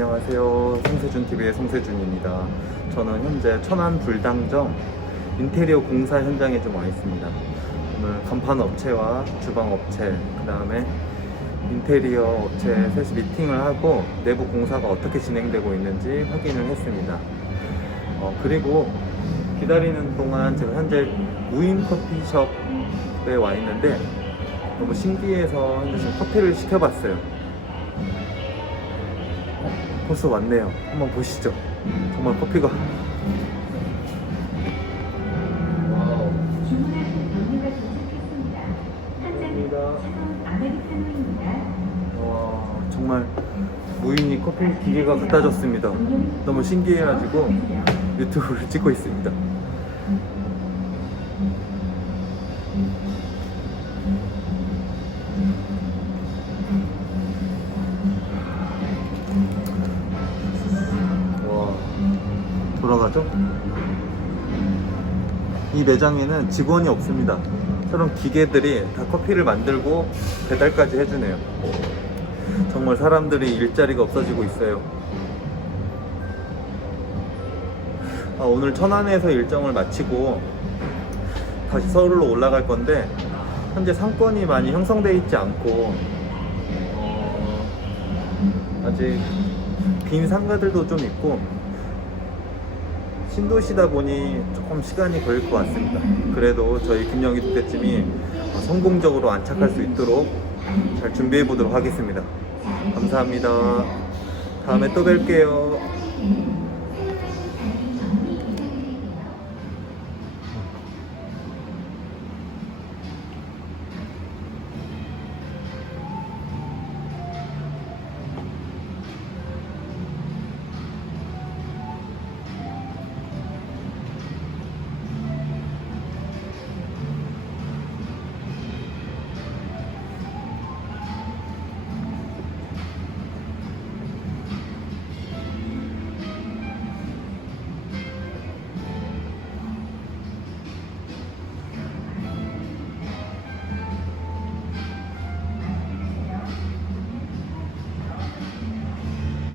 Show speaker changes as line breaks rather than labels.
안녕하세요. 송세준 TV의 송세준입니다. 저는 현재 천안 불당점 인테리어 공사 현장에 좀 와 있습니다. 오늘 간판 업체와 주방 업체, 그 다음에 인테리어 업체 셋이 미팅을 하고 내부 공사가 어떻게 진행되고 있는지 확인을 했습니다. 어, 그리고 기다리는 동안 제가 현재 무인 커피숍에 와 있는데 너무 신기해서 현재 지금 커피를 시켜봤어요. 벌써 왔네요. 한번 보시죠. 정말 커피가. 와, 정말 무인이 커피 기계가 갖다 줬습니다. 너무 신기해가지고 유튜브를 찍고 있습니다. 돌아가죠? 이 매장에는 직원이 없습니다. 저런 기계들이 다 커피를 만들고 배달까지 해주네요. 정말 사람들이 일자리가 없어지고 있어요. 아, 오늘 천안에서 일정을 마치고 다시 서울로 올라갈 건데 현재 상권이 많이 형성되어 있지 않고 어, 아직 빈 상가들도 좀 있고 신도시다 보니 조금 시간이 걸릴 것 같습니다. 그래도 저희 김영희 도대찜이 성공적으로 안착할 수 있도록 잘 준비해 보도록 하겠습니다. 감사합니다. 다음에 또 뵐게요.